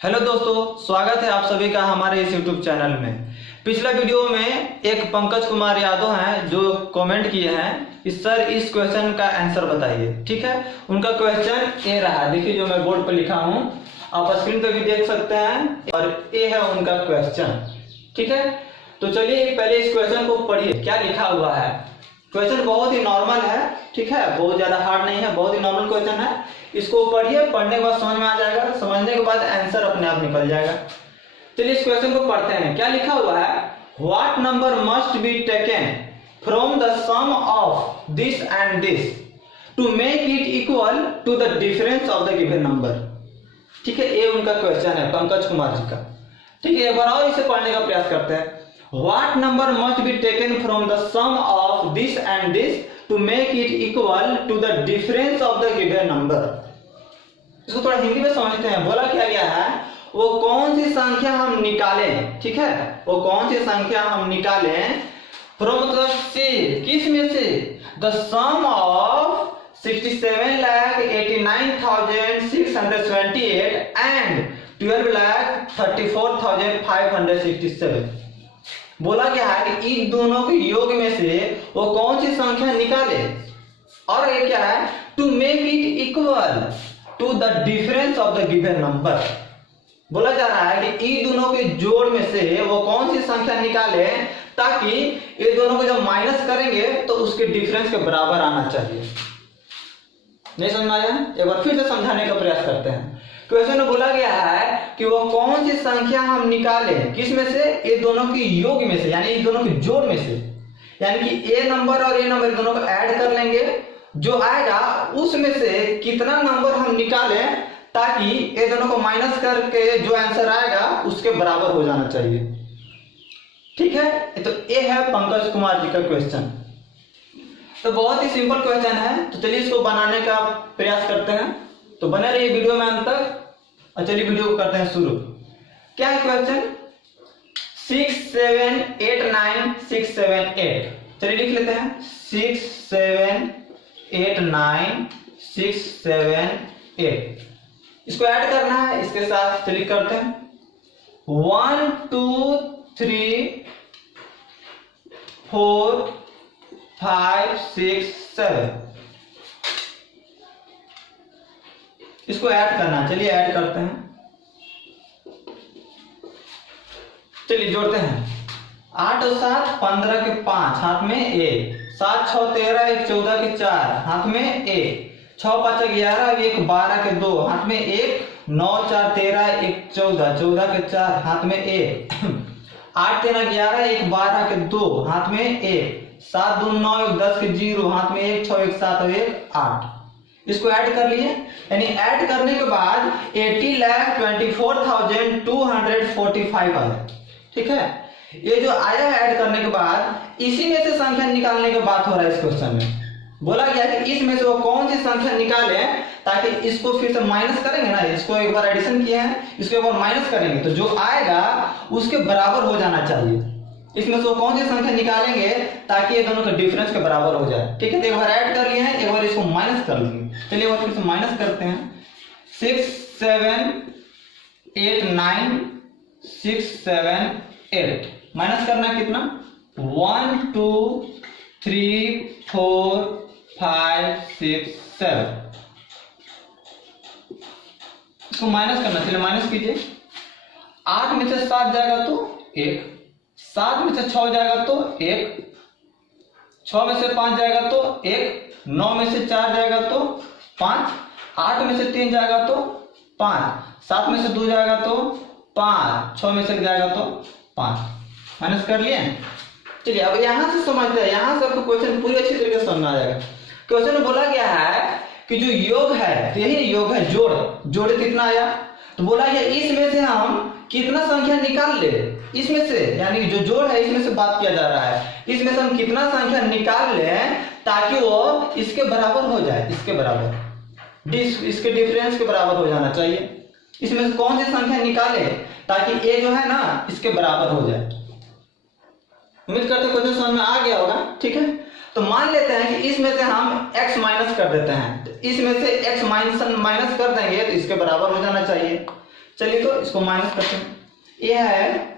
Hello दोस्तों, स्वागत है आप सभी का हमारे इस यूट्यूब चैनल में। पिछला वीडियो में एक पंकज कुमार यादव हैं जो कमेंट किए हैं कि सर इस क्वेश्चन का आंसर बताइए। ठीक है, उनका क्वेश्चन ये रहा, देखिए जो मैं बोर्ड पर लिखा हूं, आप स्क्रीन पर भी देख सकते हैं और ये है उनका क्वेश्चन। ठीक है, तो चलिए पहले इस क्वेश्चन को पढ़िए, क्या लिखा हुआ है। क्वेश्चन बहुत ही नॉर्मल है, ठीक है, बहुत ज्यादा हार्ड नहीं है, बहुत ही नॉर्मल क्वेश्चन है। इसको पढ़िए, पढ़ने के बाद समझ में आ जाएगा, समझने के बाद आंसर अपने आप निकल जाएगा। चलिए इस क्वेश्चन को पढ़ते हैं। क्या लिखा हुआ है, what number must be taken from the sum of this and this to make it equal to the difference of the given number. ठीक है, ये उनका क्वेश्चन है पंकज कुमार जी का। ठीक है, एक बार और इसे पढ़ने का प्रयास करते हैं। What number must be taken from the sum of this and this to make it equal to the difference of the given number? इसको थोड़ा हिंदी में समझते हैं। बोला क्या गया है, वो कौन सी संख्या हम निकालें। ठीक है, वो कौन सी संख्या हम निकालें फ्रॉम मतलब से, किस में से, द सम ऑफ 67,89,628 एंड 12,34,567। बोला क्या है कि इन दोनों के योग में से वो कौन सी संख्या निकाले, और ये क्या है, to make it equal to the difference of the given number. बोला जा रहा है कि इन दोनों के जोड़ में से वो कौन सी संख्या निकाले ताकि ये दोनों को जब माइनस करेंगे तो उसके डिफरेंस के बराबर आना चाहिए। नहीं समझ आया, एक बार फिर से समझाने का प्रयास करते हैं। क्वेश्चन में बोला गया है कि वो कौन सी संख्या हम निकाले, किस में से, ये दोनों की योग में से, यानी इन दोनों के जोड़ में से, यानी कि ए नंबर और ए नंबर दोनों को ऐड कर लेंगे, जो आएगा उसमें से कितना नंबर हम निकालें ताकि ये दोनों को माइनस करके जो आंसर आएगा उसके बराबर हो जाना चाहिए। ठीक है, तो ये है पंकज कुमार जी का क्वेश्चन। तो बहुत ही सिंपल क्वेश्चन है, तो चलिए इसको बनाने का प्रयास करते हैं। तो बने रहिए वीडियो में अंत तक। चलिए वीडियो को करते हैं शुरू। क्या है क्वेश्चन, 6789,678। चलिए लिख लेते हैं 6789,678। इसको ऐड करना है इसके साथ। चलिए करते हैं 1 2 3 4 5 6 7। इसको ऐड करना, चलिए ऐड करते हैं। चलिए जोड़ते हैं, 8 और 7 15 के 5 हाथ में 1, 7 6 13 1 14 के 4 हाथ में 1, 6 5 11 1 12 के 2 हाथ में 1, 9 4 13 1 14 14 के 4 हाथ में 1, 8 13 11 1 12 के 2 हाथ में 1, 7 2 9 1 10 के 0 हाथ में 1, 6 1 7 और 1 8। इसको ऐड कर लिए, यानी ऐड करने के बाद 80,24,245 आया। ठीक है, ये जो आया है ऐड करने के बाद, इसी में से संख्या निकालने की बात हो रहा है इस क्वेश्चन में। बोला गया है कि इसमें से वो कौन सी संख्या निकाले ताकि इसको फिर से माइनस करेंगे ना, इसको एक बार एडिशन किए हैं, इसको एक बार माइनस करेंगे तो जो आएगा उसके बराबर हो जाना चाहिए। इसमें से वो कौन सी संख्या निकालेंगे ताकि ये दोनों का डिफरेंस के बराबर हो जाए। ठीक है, तो एक बार ऐड कर लिए हैं, एक बार इसको माइनस कर लेंगे। चलिए एक बार फिर से माइनस करते हैं, 6789,678 माइनस करना है कितना, 1 2 3 4 5 6 7। इसको माइनस करना, चलिए माइनस कीजिए। 8 में से 7 जाएगा तो 1, 7 में से 6 जाएगा तो 1, 6 में से 5 जाएगा तो 1, 9 में से 4 जाएगा तो 5, 8 में से 3 जाएगा तो 5, 7 में से 2 जाएगा तो 5, 6 में से जाएगा तो 5। माइनस कर लिए। चलिए अब यहां से समझते हैं, यहां से आपको क्वेश्चन पूरी अच्छी तरीके से समझ आ जाएगा। क्वेश्चन में बोला गया है कि जो योग है, तो यही योग है, जोड़ कितना आया, तो बोला गया इसमें से हम कितना संख्या निकाल ले, इसमें से, यानी जो जोड़ है इसमें से बात किया जा रहा है, इसमें से हम कितना संख्या निकाल लें ताकि वो इसके बराबर हो जाए, इसके बराबर, इसके डिफरेंस के बराबर हो जाना चाहिए। इसमें से कौन सी संख्या निकाले ताकि ये जो है ना इसके बराबर हो जाए। उम्मीद करते हैं क्वेश्चन समझ में आ गया होगा। ठीक है, तो मान लेते हैं कि इसमें से हम x माइनस कर देते हैं, तो इसमें से x माइनस कर देंगे तो इसके बराबर हो जाना चाहिए। चलिए तो इसको माइनस करते हैं। ये है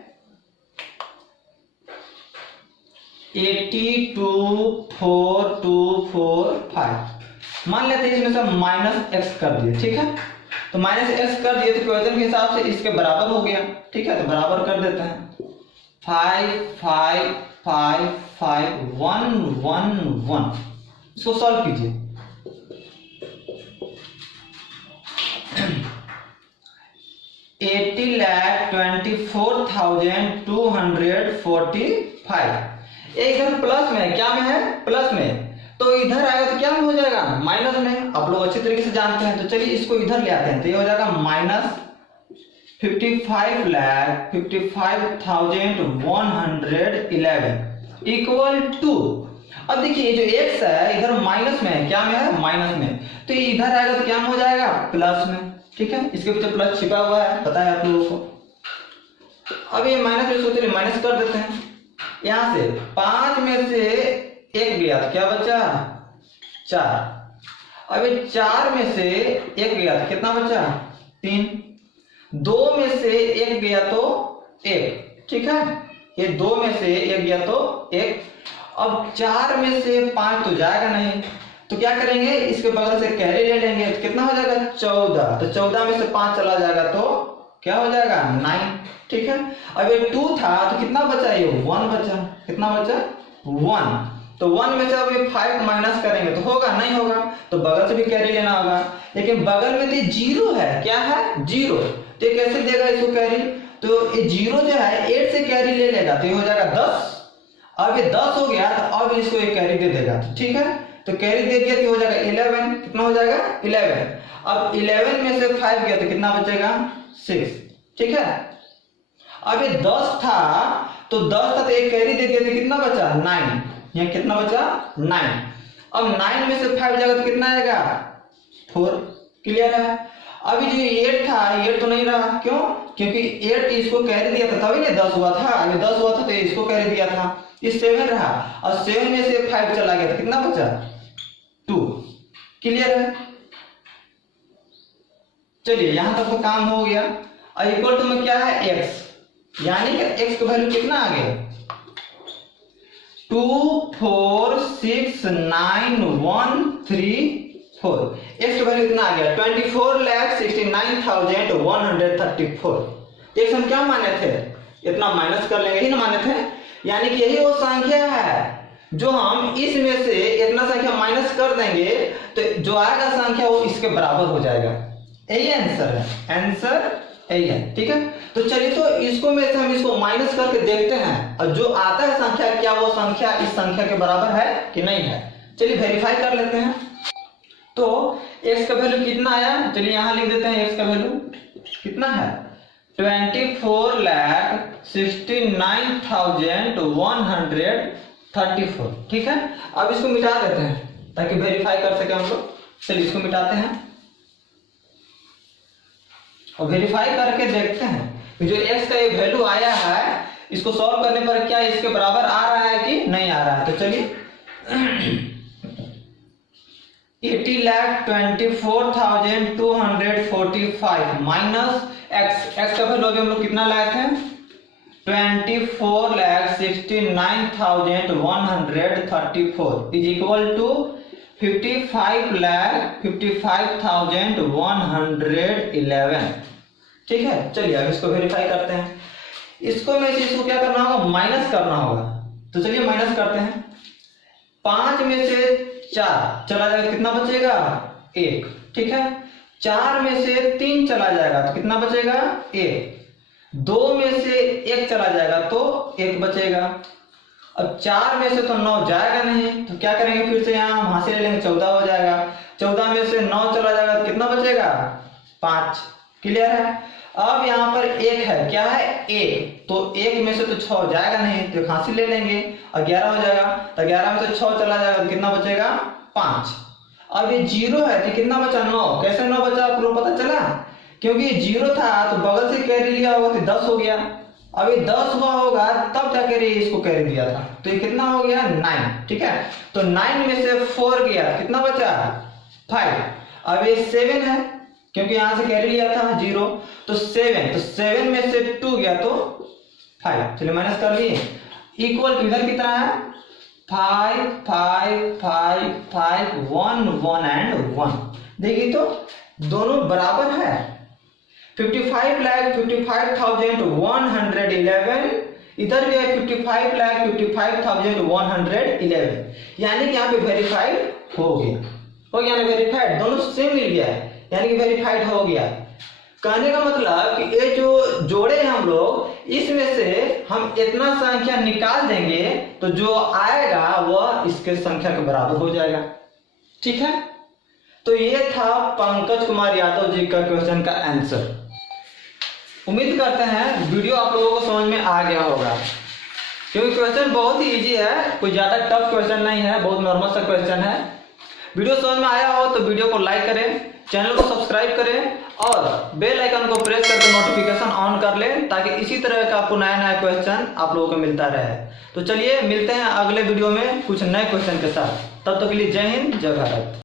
824245। मान लेते हैं इसमें से माइनस एक्स कर दिए, ठीक है। तो माइनस एक्स कर दिए तो क्वेश्चन के हिसाब से इसके बराबर हो गया, ठीक है। तो बराबर कर देते हैं 5555111। इसको सॉल्व कीजिए। $80,24,245। इधर प्लस में, क्या में है, प्लस में, तो इधर आएगा तो क्या में हो जाएगा, माइनस में। आप लोग अच्छी तरीके से जानते हैं। तो चलिए इसको इधर ले आते हैं। तो ये हो जाएगा माइनस 55,55,111 इक्वल टू, अब देखिए जो x है इधर माइनस में है, क्या में है, माइनस में, तो इधर आएगा तो क्या में हो जाएगा, प्लस में, ठीक है। इसके पीछे प्लस छिपा हुआ है, पता है आप लोगों को। अब ये माइनस में सोचिए, माइनस कर देते हैं। यहां से 5 में से 1 गया तो क्या बचा, 4। अब ये 4 में से 1 गया तो कितना बचा, 3। 2 में से 1 गया तो 1, ठीक है। ये 2 में से 1 गया तो 1। अब 4 में से 5 तो जाएगा नहीं, तो क्या करेंगे, इसके बगल से कैरी ले लेंगे। तो कितना हो जाएगा, 14। तो 14 में से 5 चला जाएगा तो क्या हो जाएगा, 9, ठीक है। अब ये 2 था तो कितना बचा, ये 1 बचा। कितना बचा, 1। तो 1 में से अब ये 5 माइनस करेंगे तो होगा, नहीं होगा, तो बगल से भी कैरी लेना होगा। लेकिन बगल में तो 0 है, क्या है, 0। तो ये कैसे देगा इसको कैरी, तो ये 0 जो है 8 से कैरी ले लेगा तो ये हो जाएगा 10। अब ये 10 हो गया तो अब इसको एक कैरी दे देगा, ठीक है। तो कैरी दे दिया तो हो जाएगा 11। कितना हो जाएगा, 11। अब 11 में से 5 गया तो कितना बचेगा, 6, ठीक है। अब ये 10 था तो 10 था तो एक कैरी दे दिया तो कितना बचा, 9। यहाँ कितना बचा, 9। अब 9 में से 5 जाएगा तो कितना आएगा, 4। क्लियर है। अभी जो 8 था, 8 तो नहीं रहा, क्यों, क्योंकि 8 इसको कैरी दिया था तभी ना 10 हुआ था। अभी 10 हुआ था तो इसको कैरी दिया था, ये 7 रहा। और 7 में से 5 चला गया तो कितना बचा, 2। क्लियर है। चलिए यहां तक तो काम हो गया। और इक्वल टू में क्या है, x, यानी कि x का वैल्यू कितना आ गया, 2469134। x का वैल्यू कितना आ गया, 24,69,134। x हम क्या माने थे, इतना माइनस कर लेंगे ही ना माने थे। यानी कि यही वो संख्या है जो हम इसमें से इतना संख्या माइनस कर देंगे तो जो आएगा संख्या वो इसके बराबर हो जाएगा। यही आंसर है, आंसर यही है, ठीक है। तो चलिए तो इसको में से हम इसको माइनस करके देखते हैं और जो आता है संख्या, क्या वो संख्या इस संख्या के बराबर है कि नहीं है। चलिए वेरीफाई कर लेते हैं। तो x का वैल्यू कितना आया, चलिए यहां लिख देते हैं। x का वैल्यू कितना है, 24,69,134, ठीक है। अब इसको मिटा देते हैं ताकि वेरीफाई कर सके हम लोग। चलिए इसको मिटाते हैं और वेरीफाई करके देखते हैं कि जो x का ये वैल्यू आया है इसको सॉल्व करने पर क्या इसके बराबर आ रहा है कि नहीं आ रहा है। तो चलिए 80,24,245 माइनस x का वैल्यू अभी हम लोग कितना लाए थे, 24,69,134 इज इक्वल टू 55,55,111, ठीक है। चलिए अब इसको वेरीफाई करते हैं। इसको में से इसको क्या करना होगा, माइनस करना होगा। तो चलिए माइनस करते हैं। 5 में से 4 चला जाएगा, कितना बचेगा, 1, ठीक है। 4 में से 3 चला जाएगा तो कितना बचेगा, 1। 2 में से 1 चला जाएगा तो 1 बचेगा। अब 4 में से तो 9 जाएगा नहीं, तो क्या करेंगे, फिर से यहाँ हम हाथ से ले लेंगे, 14 हो जाएगा। 14 में से 9 चला जाएगा तो कितना बचेगा, 5। क्लियर है। अब यहाँ पर 1 है, क्या है, 1, तो 1 में से तो 6 जाएगा नहीं, तो खांसी ले लेंगे और 11 हो जाएगा। तो 11 में से 6 चला जाएगा तो कितना बचेगा, 5। अब ये 0 है तो कितना बचा, 9। कैसे 9 बचा आपको पता चला, क्योंकि 0 था तो बगल से कैरी लिया होगा तो 10 हो गया। अब ये 10 हुआ होगा तब जाकर इसको कैरी दिया था, तो ये कितना हो गया, 9, ठीक है। तो 9 में से 4 गया, कितना बचा, 5। अब ये 7 है, क्योंकि यहाँ से कैरी लिया था 0, तो 7, तो 7 में से 2 गया तो 5, चलिए माइनस कर लिए। इक्वल टू इधर कितना है 5 5 5 5 1 1 एंड 1, देखिए तो दोनों बराबर है। 55,55,111 इधर भी है 55,55,111, यानी कि यहाँ पे वेरीफाइड हो गया ना, वेरीफाइड दोनों सेम मिल गया है, यानी कि वेरीफाइड हो गया। कहने का मतलब कि ये जो जोड़े हैं हम लोग, इसमें से हम इतना संख्या निकाल देंगे तो जो आएगा वह इसके संख्या के बराबर हो जाएगा। ठीक है, तो ये था पंकज कुमार यादव जी का क्वेश्चन का आंसर। उम्मीद करते हैं वीडियो आप लोगों को समझ में आ गया होगा, क्योंकि क्वेश्चन बहुत ही इजी है, कोई ज्यादा टफ क्वेश्चन नहीं है, बहुत नॉर्मल सा क्वेश्चन है। वीडियो समझ में आया हो तो वीडियो को लाइक करें, चैनल को सब्सक्राइब करें और बेल आइकन को प्रेस करके नोटिफिकेशन ऑन कर लें, ताकि इसी तरह का आपको नया नया क्वेश्चन आप लोगों को मिलता रहे। तो चलिए मिलते हैं अगले वीडियो में कुछ नए क्वेश्चन के साथ, तब तक के लिए जय हिंद जय भारत।